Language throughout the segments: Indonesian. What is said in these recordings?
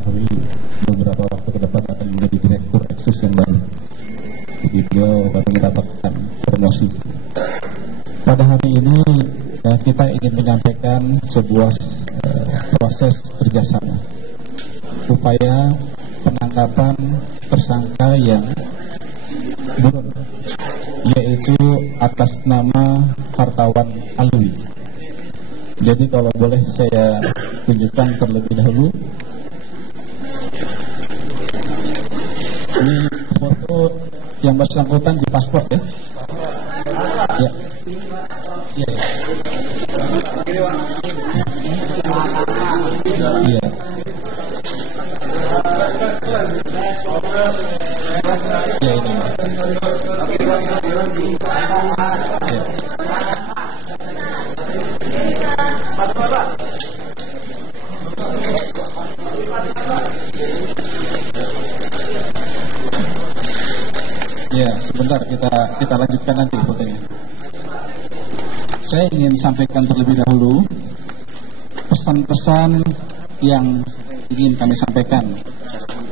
ketahui beberapa waktu ke depan akan menjadi direktur Eksus yang baru. Jadi beliau baru mendapatkan promosi. Pada hari ini kita ingin menyampaikan sebuah proses kerjasama upaya penangkapan tersangka yang buron, yaitu atas nama Hartawan Alwi. Jadi kalau boleh saya tunjukkan terlebih dahulu. Ini foto yang bersangkutan di paspor ya. Ya. Ya. Iya. Ya ini. Ya. Ya, sebentar kita lanjutkan nanti fotonya. Saya ingin sampaikan terlebih dahulu pesan-pesan yang ingin kami sampaikan,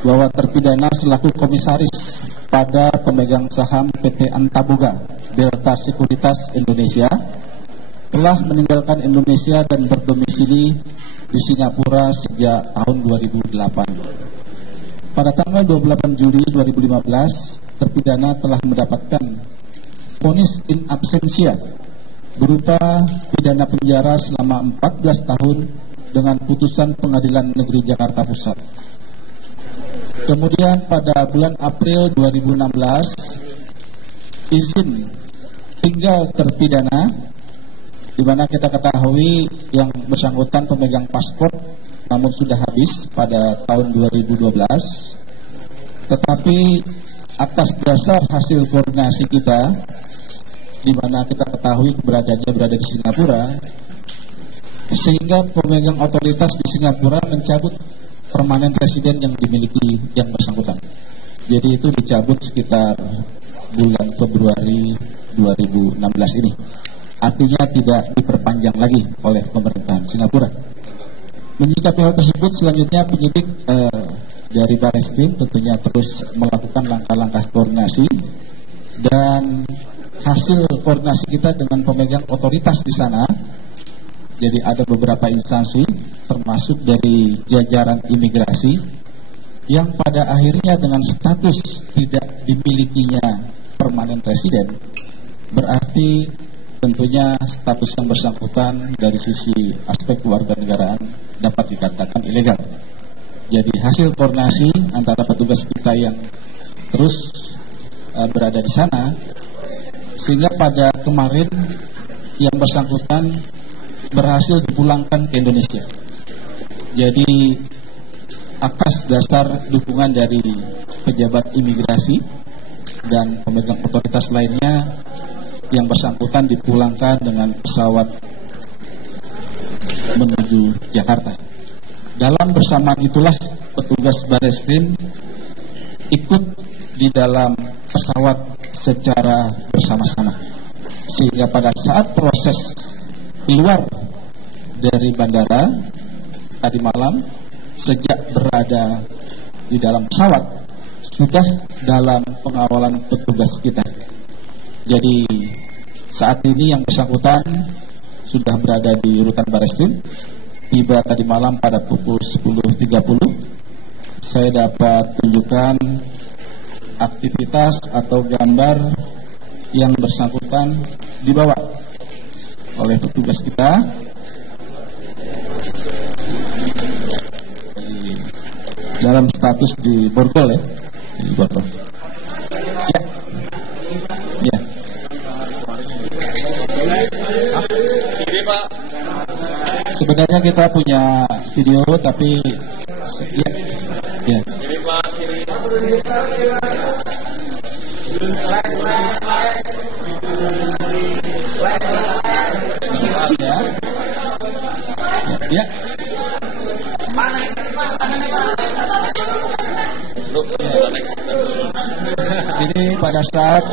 bahwa terpidana selaku komisaris pada pemegang saham PT Antaboga Delta Sekuritas Indonesia telah meninggalkan Indonesia dan berdomisili di Singapura sejak tahun 2008. Pada tanggal 28 Juli 2015, terpidana telah mendapatkan vonis in absentia berupa pidana penjara selama 14 tahun dengan putusan Pengadilan Negeri Jakarta Pusat. Kemudian pada bulan April 2016, izin tinggal terpidana, di mana kita ketahui yang bersangkutan pemegang paspor namun sudah habis pada tahun 2012. Tetapi atas dasar hasil koordinasi kita, di mana kita ketahui keberadaannya berada di Singapura, sehingga pemegang otoritas di Singapura mencabut permanen residen yang dimiliki yang bersangkutan. Jadi itu dicabut sekitar bulan Februari 2016 ini. Artinya tidak diperpanjang lagi oleh pemerintahan Singapura. Menyikapi hal tersebut, selanjutnya penyidik dari Barreskrim tentunya terus melakukan langkah-langkah koordinasi, dan hasil koordinasi kita dengan pemegang otoritas di sana. Jadi ada beberapa instansi termasuk dari jajaran imigrasi yang pada akhirnya dengan status tidak dimilikinya permanen residen, berarti tentunya status yang bersangkutan dari sisi aspek kewarganegaraan dapat dikatakan ilegal. Jadi hasil koordinasi antara petugas kita yang terus berada di sana, sehingga pada kemarin yang bersangkutan berhasil dipulangkan ke Indonesia. Jadi atas dasar dukungan dari pejabat imigrasi dan pemegang otoritas lainnya, yang bersangkutan dipulangkan dengan pesawat menuju Jakarta. Dalam bersamaan itulah petugas Barreskrim ikut di dalam pesawat secara bersama-sama, sehingga pada saat proses keluar dari bandara tadi malam, sejak berada di dalam pesawat sudah dalam pengawalan petugas kita. Jadi saat ini yang bersangkutan sudah berada di rutan Barreskrim, tiba tadi malam pada pukul 10.30. Saya dapat tunjukkan aktivitas atau gambar yang bersangkutan dibawa oleh petugas kita dalam status di borgol ya, di borgol. Ya, ya. Sebenarnya kita punya video, tapi ya, ya. Ya. Ini pada saat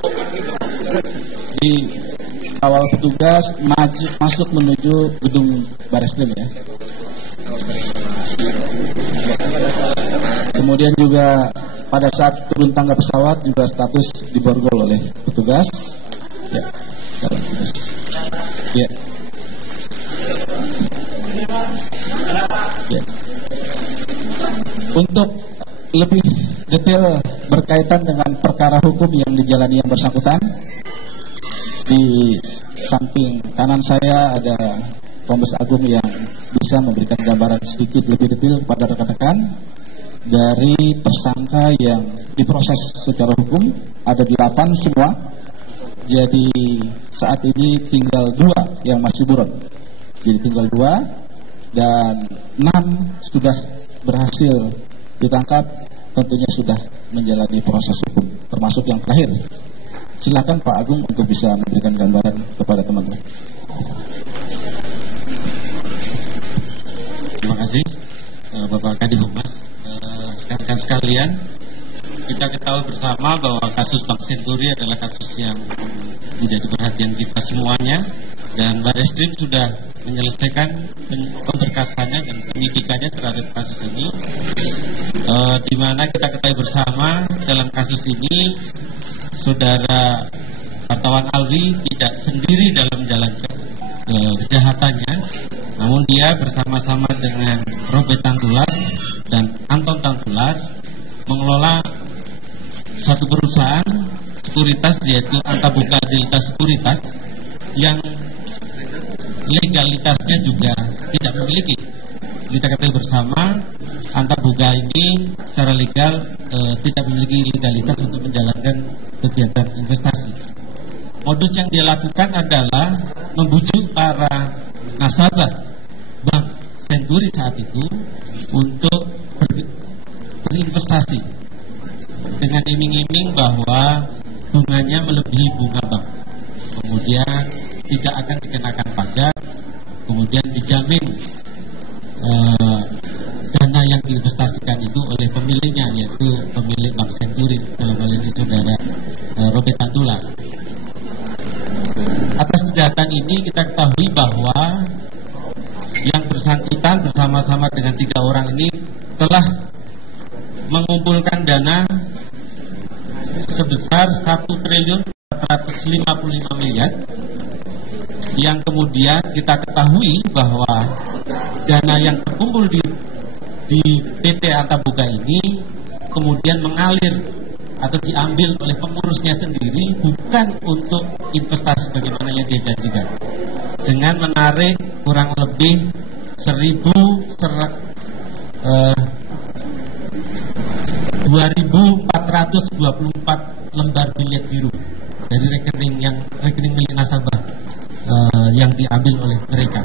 di awal petugas masuk menuju gedung Barreskrim ya. Kemudian juga pada saat turun tangga pesawat juga status diborgol oleh petugas. Ya, ya. Ya. Untuk lebih detail berkaitan dengan perkara hukum yang dijalani yang bersangkutan, di samping kanan saya ada Kombes Agung yang bisa memberikan gambaran sedikit lebih detail kepada rekan-rekan dari tersangka yang diproses secara hukum. Ada 8 semua, jadi saat ini tinggal 2 yang masih buron. Jadi tinggal 2 dan 6 sudah berhasil ditangkap, tentunya sudah menjalani proses hukum, termasuk yang terakhir. Silakan Pak Agung untuk bisa memberikan gambaran kepada teman-teman. Terima kasih Bapak Kadif Humas. Rekan-rekan sekalian, kita ketahui bersama bahwa kasus Bank Senturi adalah kasus yang menjadi perhatian kita semuanya, dan Barreskrim sudah menyelesaikan pemberkasannya dan penyidikannya terhadap kasus ini, di mana kita ketahui bersama dalam kasus ini Saudara Hartawan Alwi tidak sendiri dalam menjalankan kejahatannya, namun dia bersama-sama dengan Robert Tantular dan Anton Tantular mengelola satu perusahaan sekuritas, yaitu Antabuka Delta Sekuritas, yang legalitasnya juga tidak memiliki. Kita ketahui bersama Antabuka ini secara legal tidak memiliki legalitas untuk menjalankan kegiatan investasi. Modus yang dia lakukan adalah membujuk para nasabah Bank Senturi saat itu untuk berinvestasi dengan iming-iming bahwa bunganya melebihi bunga bank, kemudian tidak akan dikenakan pajak, kemudian dijamin dana yang diinvestasikan itu oleh pemiliknya, yaitu pemilik Bank Senturi, dalam hal ini Saudara Robert Tantular. Atas kejahatan ini kita ketahui bahwa yang bersangkutan bersama-sama dengan 3 orang ini telah mengumpulkan dana sebesar 1.455 miliar, yang kemudian kita ketahui bahwa dana yang terkumpul di PT Antabuka ini kemudian mengalir atau diambil oleh pengurusnya sendiri, bukan untuk investasi bagaimana yang dia janjikan, dengan menarik kurang lebih 2.424 lembar bilet biru dari rekening milik nasabah yang diambil oleh mereka.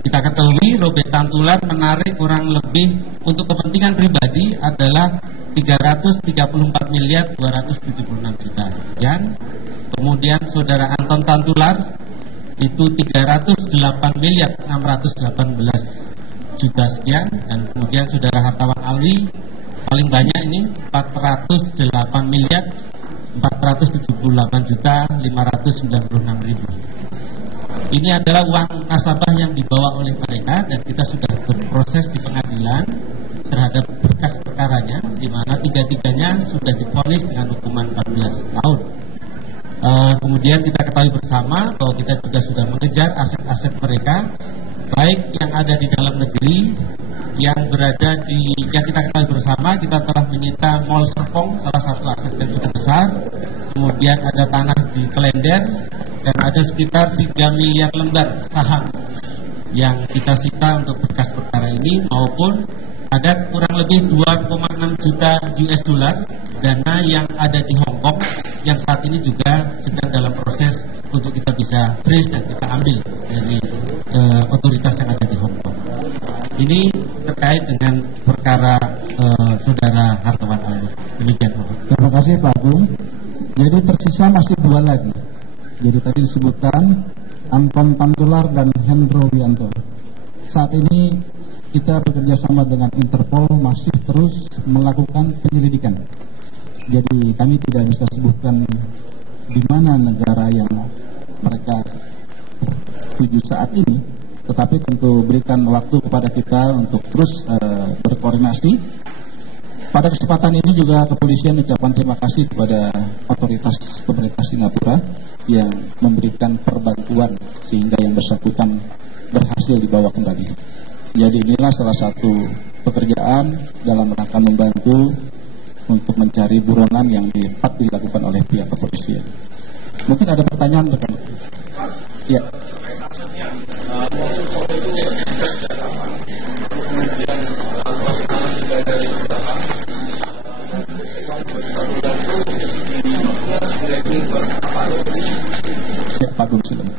Kita ketahui Robert Tantular menarik kurang lebih untuk kepentingan pribadi adalah 334 miliar 276 juta. Dan kemudian Saudara Anton Tantular itu 308 miliar 618 juta sekian, dan kemudian Saudara Hartawan Alwi paling banyak ini 408 miliar 478 juta 596 ribu. Ini adalah uang nasabah yang dibawa oleh mereka, dan kita sudah berproses di pengadilan terhadap berkas perkaranya, di mana 3-tiganya sudah divonis dengan hukuman 14 tahun. Kemudian kita ketahui bersama bahwa kita juga sudah mengejar aset-aset mereka, baik yang ada di dalam negeri, yang berada di, yang kita ketahui bersama, kita telah menyita Mall Serpong, salah satu aset yang cukup besar. Kemudian ada tanah di Klender, dan ada sekitar 3 miliar lembar saham yang kita sita untuk berkas perkara ini, maupun ada kurang lebih 2,6 juta US dollar dana yang ada di Hong Kong, yang saat ini juga sedang dalam proses untuk kita bisa freeze dan kita ambil dari otoritas yang ada di Hong Kong. Ini terkait dengan perkara Saudara Hartawan Alwi. Demikian. Terima kasih Pak Agung. Jadi tersisa masih 2 lagi. Jadi tadi disebutkan Anton Tantular dan Hendro Wianto. Saat ini kita bekerja sama dengan Interpol masih terus melakukan penyelidikan. Jadi kami tidak bisa sebutkan di mana negara yang mereka tuju saat ini, tetapi tentu berikan waktu kepada kita untuk terus berkoordinasi Pada kesempatan ini juga kepolisian mengucapkan terima kasih kepada otoritas pemerintah Singapura yang memberikan perbantuan sehingga yang bersangkutan berhasil dibawa kembali. Jadi inilah salah satu pekerjaan dalam rangka membantu untuk mencari buronan yang dilakukan oleh pihak kepolisian. Mungkin ada pertanyaan rekan? Ya. Ya, Pak Gung, silakan.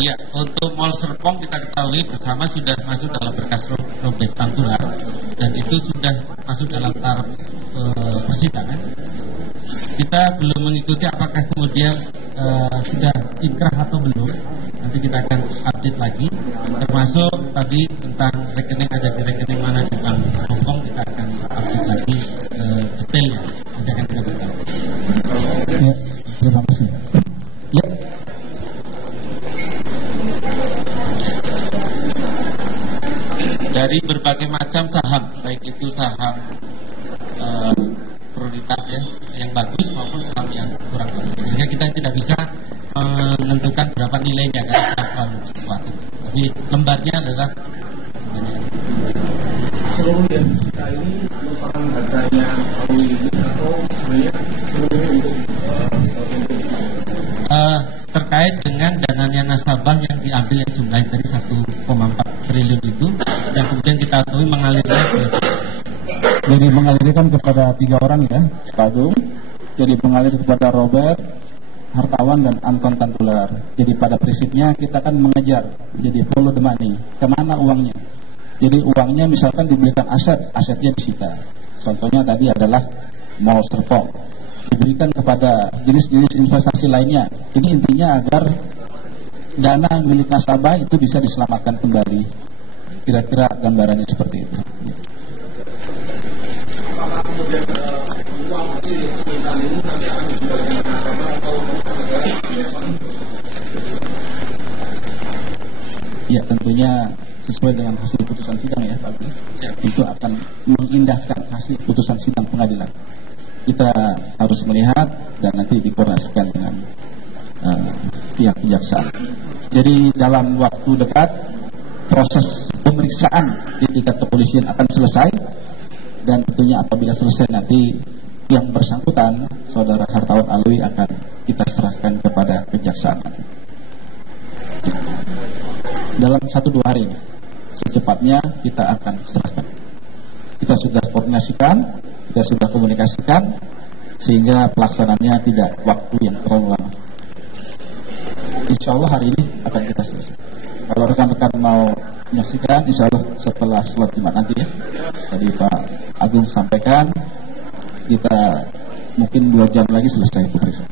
Iya, untuk Mall Serpong kita ketahui bersama sudah masuk dalam berkas robek tantular dan itu sudah masuk dalam taraf persidangan. Kita belum mengikuti apakah kemudian sudah inkrah atau belum. Nanti kita akan update lagi. Termasuk tadi tentang rekening, ada di rekening mana di Bank Hongkong, kita akan update lagi detailnya. Nanti akan kita beritahu. Ya, terima kasih. Ya. Dari berbagai macam saham, baik itu saham prioritas ya, yang bagus maupun saham yang kurang bagus. Sehingga kita tidak bisa menentukan berapa nilainya karena kita terlalu fluktuatif. Tapi lembarnya adalah banyak. Seluruh yang disita ini merupakan harganya Awi ini atau sebenarnya seluruhnya untuk terkait dengan dananya nasabah yang diambil yang jumlahnya dari 1,4 triliun itu dan kemudian kita tahu mengalirnya ke. Jadi mengalirkan kepada 3 orang ya, Pak Agung. Jadi mengalir kepada Robert, Hartawan, dan Anton Tantular. Jadi pada prinsipnya kita kan mengejar, jadi follow the money, kemana uangnya. Jadi uangnya misalkan dibelikan aset, asetnya disita. Contohnya tadi adalah Mall Serpong, diberikan kepada jenis-jenis investasi lainnya. Ini intinya agar dana milik nasabah itu bisa diselamatkan kembali. Kira-kira gambarannya seperti itu. apakah kemudian uang hasil permintaan ini nanti akan dibagikan ke nasabah atau negara? Ya, tentunya sesuai dengan hasil putusan sidang ya Pak. Itu akan mengindahkan hasil putusan sidang pengadilan. Kita harus melihat dan nanti dikoordinasikan dengan pihak kejaksaan. Jadi dalam waktu dekat proses pemeriksaan di tingkat kepolisian akan selesai dan tentunya apabila selesai nanti yang bersangkutan Saudara Hartawan Alwi akan kita serahkan kepada kejaksaan. Dalam 1-2 hari ini secepatnya kita akan serahkan. Kita sudah koordinasikan, kita sudah komunikasikan sehingga pelaksananya tidak waktu yang terlalu lama. Insya Allah hari ini akan kita selesai. Kalau rekan-rekan mau menyaksikan, insya Allah setelah sholat Jumat nanti ya. Tadi Pak Agung sampaikan kita mungkin 2 jam lagi selesai pemeriksaan.